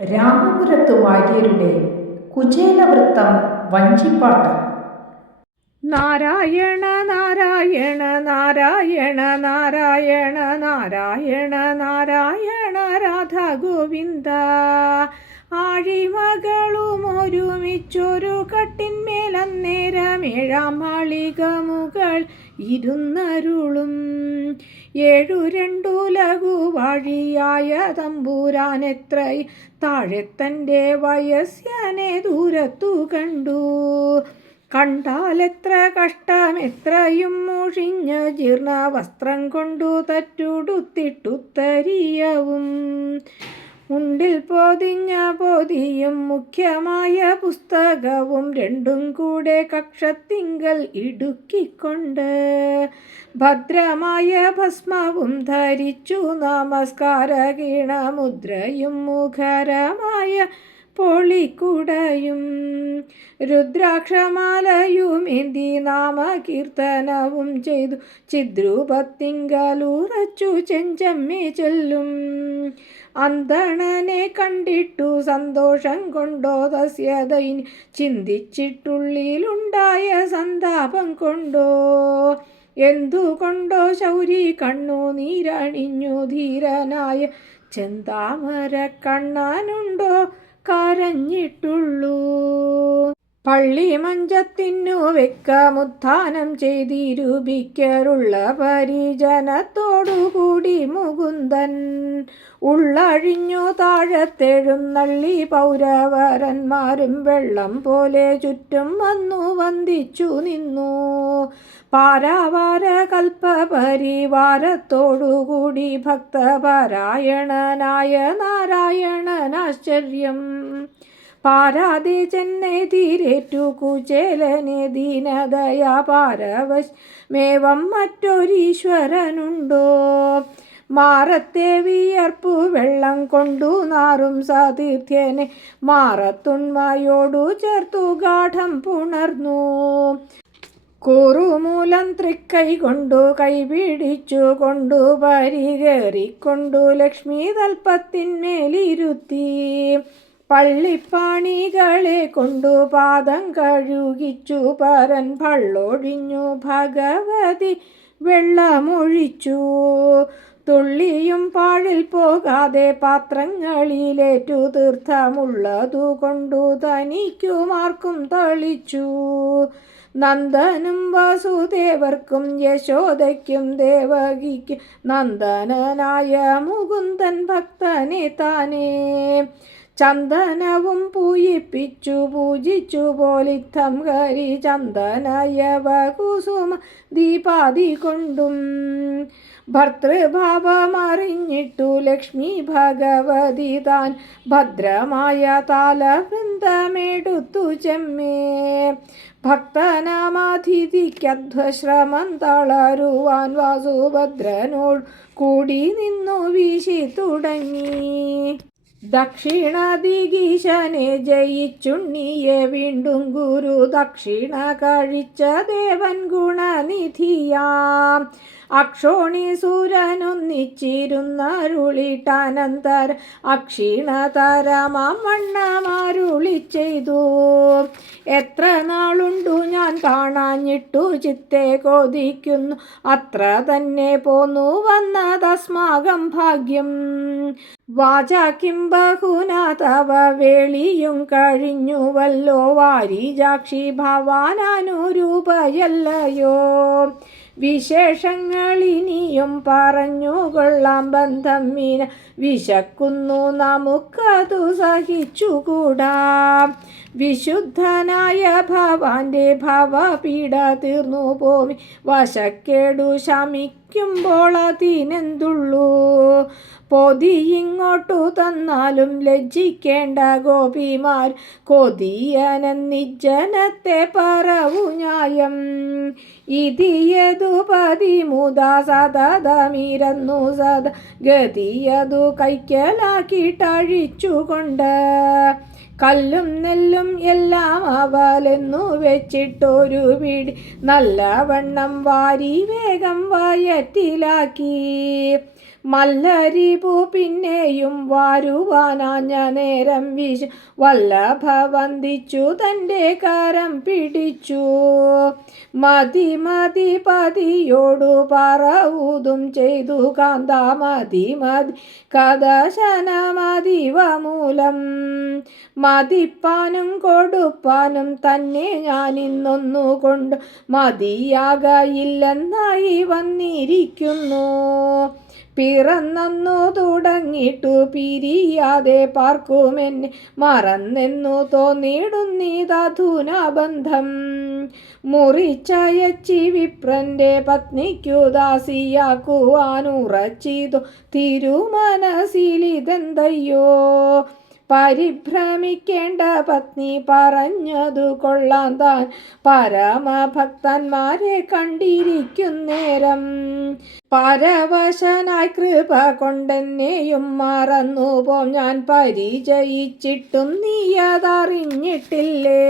രാമപുരത്തു വാര്യരുടെ കുചേലവൃത്തം വഞ്ചിപ്പാട്ട്. നാരായണ നാരായണ നാരായണ നാരായണ നാരായണ നാരായണ രാധാ ഗോവിന്ദ ആഴിമകളും ഒരുമിച്ചൊരു കട്ടിന്മേലന്നേരം ഏഴാം മാളിക മുകൾ ഇരുന്നരുളും. ഏഴു രണ്ടു ലഘു വഴിയായ താഴെ തന്റെ വയസ്യനെ ദൂരത്തു കണ്ടു. കണ്ടാലെത്ര കഷ്ടമെത്രയും മുഷിഞ്ഞ ജീർണ വസ്ത്രം കൊണ്ടു തറ്റുടുത്തിട്ടുത്തരിയവും. ഉണ്ടിൽ പൊതിഞ്ഞ പൊതിയും മുഖ്യമായ പുസ്തകവും രണ്ടും കൂടെ കക്ഷത്തിങ്കൽ ഇടുക്കിക്കൊണ്ട് ഭദ്രമായ ഭസ്മവും ധരിച്ചു നമസ്കാര മുദ്രയും മുഖരമായ പൊളിക്കുടയും. രുദ്രാക്ഷമാലയുമേന്തി നാമകീർത്തനവും ചെയ്തു. ചിദ്രൂപത്തിങ്കലൂറച്ചു ചെഞ്ചമ്മേ ചൊല്ലും. അന്തണനെ കണ്ടിട്ടു സന്തോഷം കൊണ്ടോ തസ്യതൈന് ചിന്തിച്ചിട്ടുള്ളിലുണ്ടായ സന്താപം കൊണ്ടോ? എന്തുകൊണ്ടോ ശൗരി കണ്ണു നീരണിഞ്ഞു ധീരനായ ചെന്താമര കണ്ണാനുണ്ടോ? കരഞ്ഞിട്ടുള്ളൂ. പള്ളി മഞ്ചത്തിനു വെക്കമുത്ഥാനം ചെയ്തിരുപിക്കരുള്ള പരിജനത്തോടുകൂടി മുകുന്ദൻ ഉള്ളഴിഞ്ഞു താഴത്തെഴുന്നള്ളി പൗരവരന്മാരും വെള്ളം പോലെ ചുറ്റും വന്നു വന്ദിച്ചു നിന്നു. പാരാവാര കൽപ്പപരിവാരത്തോടുകൂടി ഭക്തപരായണനായ നാരായണനാശ്ചര്യം. പാരാതെ ചെന്നൈ തീരേറ്റു കുചേലനെ ദീനതയാ പാരവശ്മേവം മറ്റൊരീശ്വരനുണ്ടോ? മാറത്തെ വിയർപ്പു വെള്ളം കൊണ്ടു നാറും സതീർത്ഥ്യനെ. മാറത്തുണ്മയോടു ചേർത്തു ഗാഠം പുണർന്നു. കൂറുമൂലം തൃക്കൈ കൊണ്ടു കൈപിടിച്ചു കൊണ്ടു പരികേറിക്കൊണ്ടു ലക്ഷ്മി തൽപ്പത്തിന്മേലിരുത്തി. പള്ളിപ്പാണികളെ കൊണ്ടു പാദം കഴുകിച്ചു പരൻ പള്ളൊഴിഞ്ഞു ഭഗവതി വെള്ളമൊഴിച്ചു. തുള്ളിയും പാഴിൽ പോകാതെ പാത്രങ്ങളിലേറ്റു തീർത്ഥമുള്ളതു കൊണ്ടു തനിക്കുമാർക്കും തളിച്ചു. നന്ദനും വാസുദേവർക്കും യശോദയ്ക്കും ദേവകിക്കും നന്ദനനായ മുകുന്ദൻ ഭക്തനെ താനേ. ചന്ദനവും പൂയിപ്പിച്ചു പൂജിച്ചു പോലിത്തം ഹരി ചന്ദനയവ കുസുമ ദീപാതി കൊണ്ടും. ഭർത്തൃഭാവമറിഞ്ഞിട്ടു ലക്ഷ്മി ഭഗവതി താൻ ഭദ്രമായ താലവൃന്ദമെടുത്തു ചെമ്മേ. ഭക്തനാമാതിഥിക്കധ്വശ്രമം തളരുവാൻ വാസുഭദ്രനോട് കൂടി നിന്നു വീശി തുടങ്ങി. ദക്ഷിണദിഗീശനെ ജയിച്ചുണ്ണിയെ വീണ്ടും ഗുരു ദക്ഷിണ കഴിച്ച ദേവൻ ഗുണനിധിയാം. അക്ഷോണി സൂരനൊന്നിച്ചിരുന്നരുളിട്ടനന്തര അക്ഷീണ വണ്ണമരുളി ചെയ്തു എത്ര നാളുണ്ടു ഞാൻ കാണാഞ്ഞിട്ടു ചിത്തെ കൊതിക്കുന്നു. അത്ര തന്നെ പോന്നു വന്നതസ്മാകം ഭാഗ്യം. വാചാക്കിം ബഹുന തവ വേളിയും കഴിഞ്ഞുവല്ലോ. വാരിജാക്ഷി ഭവാനനുരൂപയല്ലയോ. വിശേഷങ്ങൾ ഇനിയും പറഞ്ഞുകൊള്ളാം ബന്ധം മീന. വിശക്കുന്നു നമുക്കതു സഹിച്ചുകൂടാം. വിശുദ്ധനായ ഭവാന്റെ ഭവപീഡ തീർന്നു പോമി വശക്കേടു ശമിക്കുമ്പോൾ അതിനെന്തുള്ളൂ? പൊതി ഇങ്ങോട്ടു തന്നാലും ലജ്ജിക്കേണ്ട ഗോപിമാർ കൊതിയനെന്നിജനത്തെ പറവു ന്യായം. ഇതിയതു പതിമുത സതതമിരന്നു സദ ഗതിയതു കൈക്കലാക്കിയിട്ടഴിച്ചുകൊണ്ട് കല്ലും നെല്ലും എല്ലാം അവലെന്നു വെച്ചിട്ടൊരു പിടി നല്ലവണ്ണം വാരി വേഗം വയറ്റിലാക്കി. മല്ലരിപു പിന്നെയും വാരുവാനാഞ്ഞ നേരം വീശ. വല്ലഭ വന്ദിച്ചു തന്റെ കരം പിടിച്ചു. മതി മതി പതിയോടു പറവൂതും ചെയ്തു കാന്ത മതി മതി കഥശന മതിവ മൂലം. മതിപ്പാനും കൊടുപ്പാനും തന്നെ ഞാൻ ഇന്നൊന്നു കൊണ്ട് മതിയാകയില്ലെന്നായി വന്നിരിക്കുന്നു. പിറന്നു തുടങ്ങിട്ടു പിരിയാതെ പാർക്കുമെന്നെ മറന്നെന്നു തോന്നിയിടുന്നീതധുന ബന്ധം മുറിച്ചയച്ചി വിപ്രന്റെ പത്നിക്കു ദാസിയാക്കുവാനുറച്ചിതു തിരുമനസിലിതെന്തയ്യോ പരിഭ്രമിക്കേണ്ട പത്നി പറഞ്ഞതു കൊള്ളാൻ താൻ. പരമഭക്തന്മാരെ കണ്ടിരിക്കുന്നേരം പരവശനായി കൃപ കൊണ്ടെന്നെയും മറന്നു പോം. ഞാൻ പരിചയിച്ചിട്ടും നീ അതറിഞ്ഞിട്ടില്ലേ?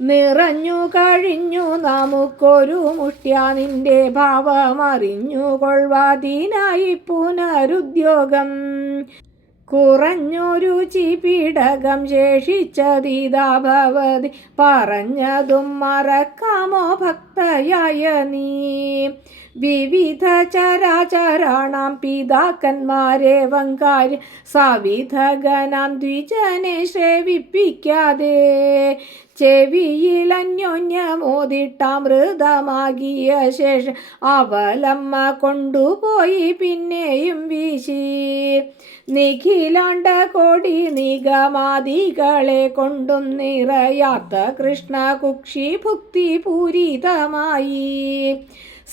നിറഞ്ഞു കഴിഞ്ഞു നമുക്കൊരു മുട്ടിയാ നിന്റെ ഭാവം അറിഞ്ഞു കൊള്ളുവാതിനായി പുനരുദ്യോഗം. കുറഞ്ഞൊരു ചിപിടകം ശേഷിച്ചതിതാ ഭവതി പറഞ്ഞതും മറക്കാമോ ഭക്തയായ നീ. വിവിധ ചരാചരാണാം പിതാക്കന്മാരെ വങ്കാര്യ സവിധഗനാം ദ്വിജനെ ശ്രവിപ്പിക്കാതെ ചെവിയിൽ അന്യോന്യമോദിട്ടാമൃതമാകിയ ശേഷം അവലമ്മ കൊണ്ടുപോയി പിന്നെയും വീശി. നിഖിലാണ്ട കോടി നിഗമാദികളെ കൊണ്ടും നിറയാത്ത കൃഷ്ണ കുക്ഷി ഭുക്തി പൂരിതമായി.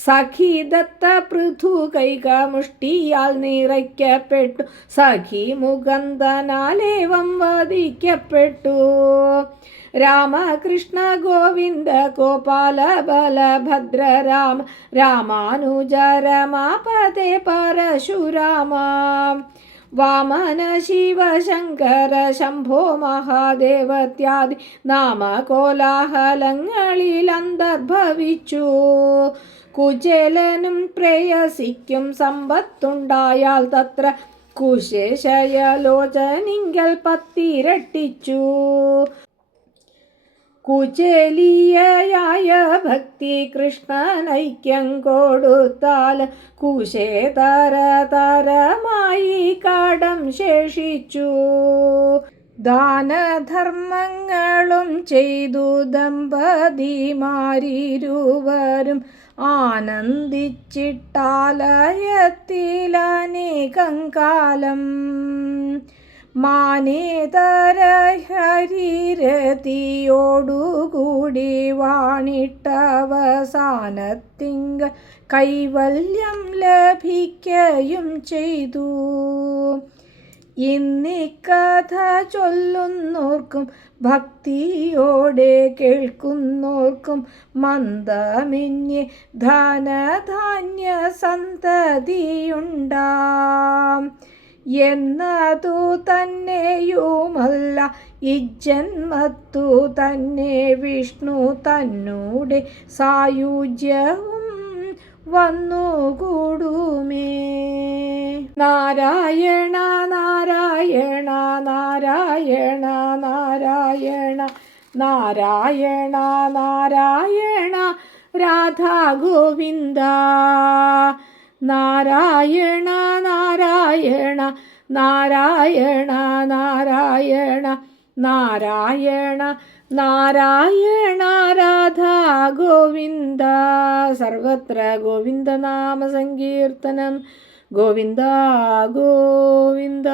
സഖിദത്ത പൃഥു കൈകമുഷ്ടിയാൽ നിറയ്ക്കപ്പെട്ടു. സഖി മുകന്ദനാലേവം വധിക്കപ്പെട്ടു. രാമകൃഷ്ണ ഗോവിന്ദ ഗോപാല ബലഭദ്ര രാമ രാമാനുജ രമാപദേ പരശുരാമ. വാമന ശിവശങ്കര ശംഭോ മഹാദേവത്യാദി നാമകോലാഹലങ്ങളിൽ അന്തർഭവിച്ചു. കുചേലനും പ്രേയസിക്കും സമ്പത്തുണ്ടായാൽ തത്ര കുശേഷയലോചനിങ്കൽ പത്തിരട്ടിച്ചു. കുചേലിയായ ഭക്തി കൃഷ്ണനൈക്യം കൊടുത്താൽ കുശേതര തരമായി കാടം ശേഷിച്ചു. ദാനധർമ്മങ്ങളും ചെയ്തു ദമ്പതിമാരിരുവരും ആനന്ദിച്ചിട്ടാലയത്തിലനേകം കാലം മാനേതര ഹരിരതിയോടുകൂടി വാണിട്ടവസാനത്തിങ്ക കൈവല്യം ലഭിക്കയും ചെയ്തു. ഇന്നിക്കഥ ചൊല്ലുന്നോർക്കും ഭക്തിയോടെ കേൾക്കുന്നോർക്കും മന്ദമിന്യെ ധനധാന്യ സന്തതിയുണ്ടാം എന്നതു തന്നെയുമല്ല. ഇജന്മത്തു തന്നെ വിഷ്ണു തന്നോടെ സായുജ്യവും വന്നുകൂടുമേ. നാരായണ നാരായണ നാരായണ നാരായണ നാരായണ നാരായണ രാധാ ഗോവിന്ദ നാരായണ നാരായണ നാരായണ നാരായണ നാരായണ നാരായണ രാധാ ഗോവിന്ദ സർവത്ര ഗോവിന്ദ നാമ സങ്കീർത്തനം ഗോവിന്ദ ഗോവിന്ദ.